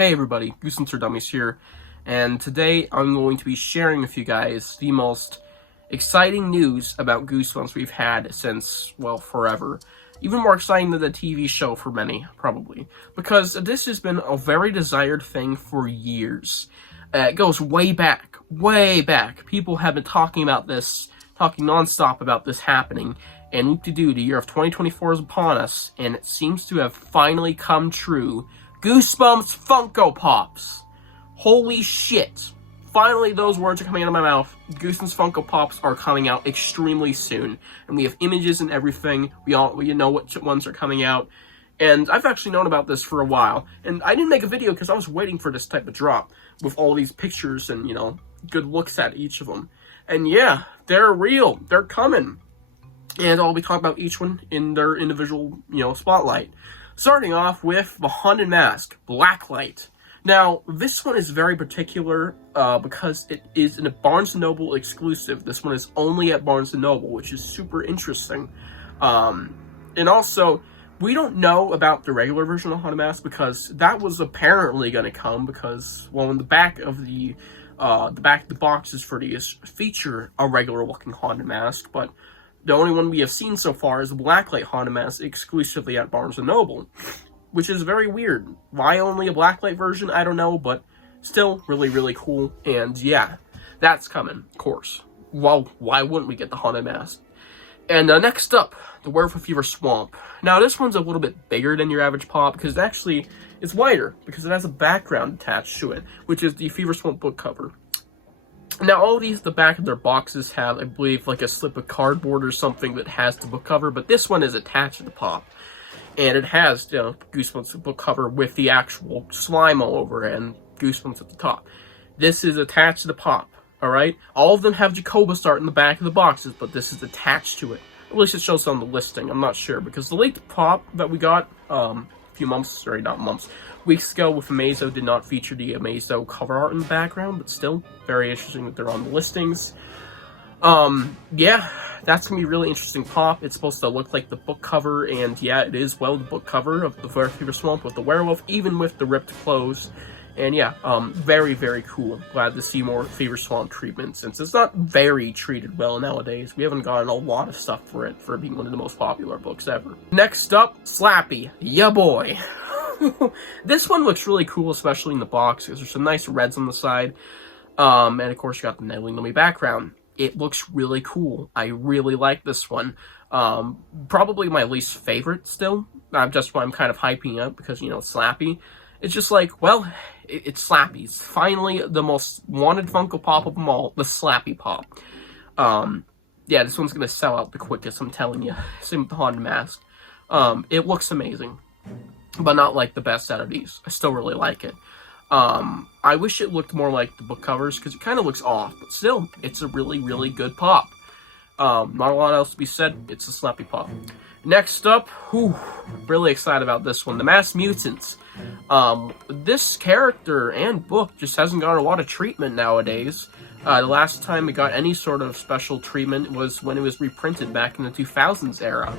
Hey everybody, Goosebumps Dummies here, and today I'm going to be sharing with you guys the most exciting news about Goosebumps we've had since, well, forever. Even more exciting than the TV show for many, probably. Because this has been a very desired thing for years. It goes way back, way back. People have been talking about this, talking non-stop about this happening, and whoop-de-doo, the year of 2024 is upon us, and it seems to have finally come true. Goosebumps Funko Pops. Holy shit. Finally, those words are coming out of my mouth. Goosebumps Funko Pops are coming out extremely soon. And we have images and everything. We know which ones are coming out. And I've actually known about this for a while. And I didn't make a video because I was waiting for this type of drop. With all these pictures and, good looks at each of them. And yeah, they're real. They're coming. And I'll be talking about each one in their individual, spotlight. Starting off with the Haunted Mask, Blacklight. Now, this one is very particular because it is a Barnes & Noble exclusive. This one is only at Barnes & Noble, which is super interesting. And also, we don't know about the regular version of Haunted Mask because that was apparently going to come because, well, in the back of the boxes for these feature a regular-looking Haunted Mask, but the only one we have seen so far is the Blacklight Haunted Mask exclusively at Barnes & Noble, which is very weird. Why only a Blacklight version? I don't know, but still really, really cool. And yeah, that's coming, of course. Well, why wouldn't we get the Haunted Mask? And next up, the Werewolf Fever Swamp. Now, this one's a little bit bigger than your average pop because actually it's wider because it has a background attached to it, which is the Fever Swamp book cover. Now, all these, the back of their boxes have, I believe, like a slip of cardboard or something that has the book cover, but this one is attached to the pop. And it has, Goosebumps book cover with the actual slime all over and Goosebumps at the top. This is attached to the pop, alright? All of them have Jacobus art in the back of the boxes, but this is attached to it. At least it shows on the listing, I'm not sure, because the late pop that we got, weeks ago with Amazo did not feature the Amazo cover art in the background, but still, very interesting that they're on the listings. Yeah, that's gonna be a really interesting pop. It's supposed to look like the book cover, and yeah, it is, well, the book cover of the Werewolf Fever Swamp with the werewolf, even with the ripped clothes. And yeah, very, very cool. Glad to see more Fever Swamp treatment, since it's not very treated well nowadays. We haven't gotten a lot of stuff for it, for being one of the most popular books ever. Next up, Slappy. Ya boy. This one looks really cool, especially in the box, because there's some nice reds on the side. And of course, you got the Nelly background. It looks really cool. I really like this one. Probably my least favorite still. Just why I'm kind of hyping up, because, Slappy. It's just like, well, it's Slappy. It's finally the most wanted Funko Pop of them all, the Slappy Pop. Yeah, this one's gonna sell out the quickest, I'm telling you. Same with the Haunted Mask. It looks amazing, but not like the best out of these. I still really like it. I wish it looked more like the book covers, because it kind of looks off, but still, it's a really, really good pop. Not a lot else to be said, it's a Slappy Pop. Next up, really excited about this one, the Masked Mutants. This character and book just hasn't got a lot of treatment nowadays. The last time it got any sort of special treatment was when it was reprinted back in the 2000s era.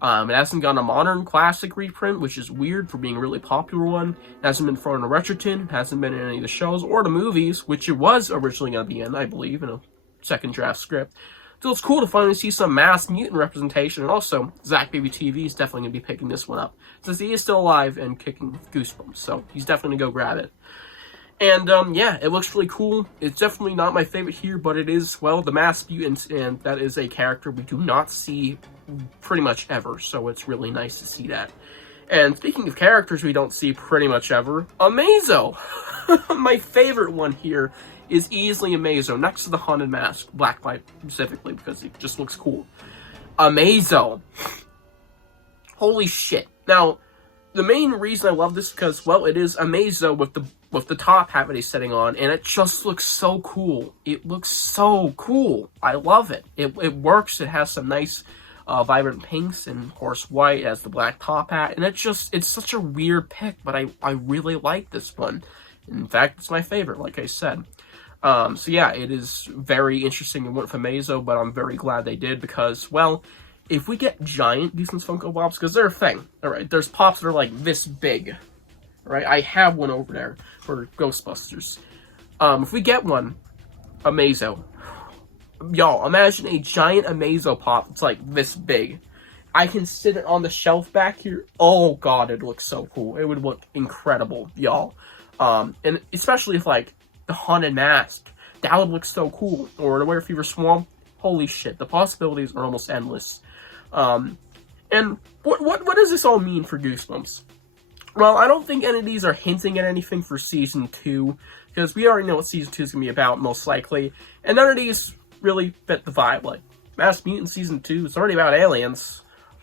It hasn't gotten a modern classic reprint, which is weird for being a really popular one. It hasn't been thrown in a Retrotin, hasn't been in any of the shows or the movies, which it was originally going to be in, I believe, in a second draft script. So it's cool to finally see some Masked Mutant representation, and also, Zach Baby TV is definitely going to be picking this one up, since he is still alive and kicking with Goosebumps, so he's definitely going to go grab it. And, yeah, it looks really cool. It's definitely not my favorite here, but it is, well, the Masked Mutant, and that is a character we do not see pretty much ever, so it's really nice to see that. And speaking of characters we don't see pretty much ever, Amazo! My favorite one here is easily Amazo, next to the Haunted Mask, Blacklight specifically, because it just looks cool. Amazo! Holy shit. Now, the main reason I love this is because, well, it is Amazo with the top hat that he's sitting on, and it just looks so cool. It looks so cool. I love it. It works. It has some nice vibrant pinks and, of course, white as the black top hat, and it's such a weird pick, but I really like this one. In fact, it's my favorite, like I said. So yeah, it is very interesting it went for Amazo, but I'm very glad they did because, well, if we get giant Goosebumps Funko Pops, because they're a thing, alright, there's pops that are like this big, right? I have one over there for Ghostbusters. If we get one, Amazo. Y'all, imagine a giant Amazo pop that's like this big. I can sit it on the shelf back here. Oh god, it looks so cool. It would look incredible, y'all. And especially if like the Haunted Mask, that would look so cool. Or the Were Fever Swamp. Holy shit, the possibilities are almost endless. And what does this all mean for Goosebumps? Well, I don't think any of these are hinting at anything for Season 2, because we already know what Season 2 is going to be about, most likely. And none of these really fit the vibe. Like, Masked Mutant Season 2, it's already about aliens.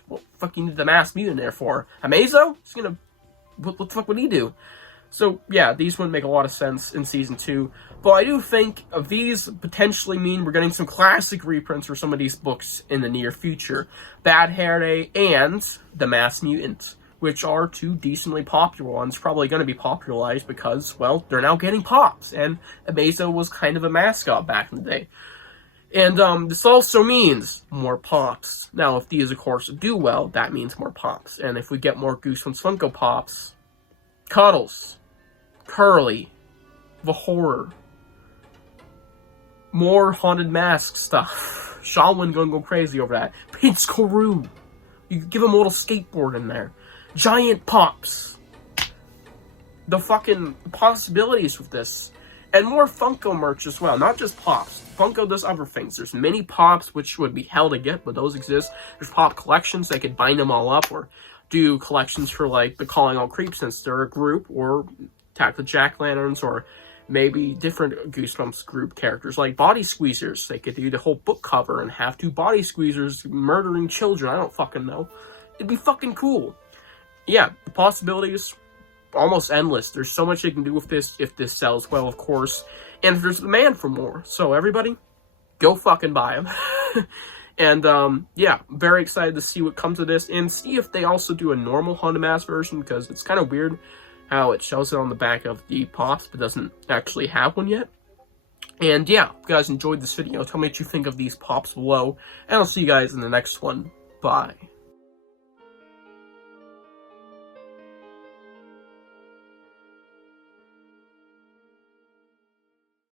What the fuck you need the Masked Mutant there for? Amazo? He's gonna... What the fuck would he do? So, yeah, these wouldn't make a lot of sense in Season 2. But I do think of these potentially mean we're getting some classic reprints for some of these books in the near future. Bad Hair Day and The Masked Mutant, which are two decently popular ones, probably going to be popularized because, well, they're now getting pops, and Amazo was kind of a mascot back in the day. And this also means more pops. Now, if these, of course, do well, that means more pops. And if we get more Goosebumps Funko Pops, Cuddles, Curly, the Horror, more Haunted Mask stuff. Shaolin gonna go crazy over that. Prince Karoo. You could give him a little skateboard in there. Giant pops. The fucking possibilities with this. And more Funko merch as well. Not just pops. Funko does other things. There's mini pops, which would be hell to get, but those exist. There's pop collections. They could bind them all up or do collections for, like, the Calling All Creeps since they're a group, or Attack the Jack-Lanterns, or maybe different Goosebumps group characters, like Body Squeezers. They could do the whole book cover and have two Body Squeezers murdering children. I don't fucking know. It'd be fucking cool. Yeah, the possibilities, almost endless. There's so much they can do with this if this sells well, of course. And there's demand for more. So everybody, go fucking buy them. And, yeah, very excited to see what comes of this and see if they also do a normal Haunted Mask version, because it's kind of weird how it shows it on the back of the pops but doesn't actually have one yet. And yeah, if you guys enjoyed this video, tell me what you think of these pops below, and I'll see you guys in the next one. Bye.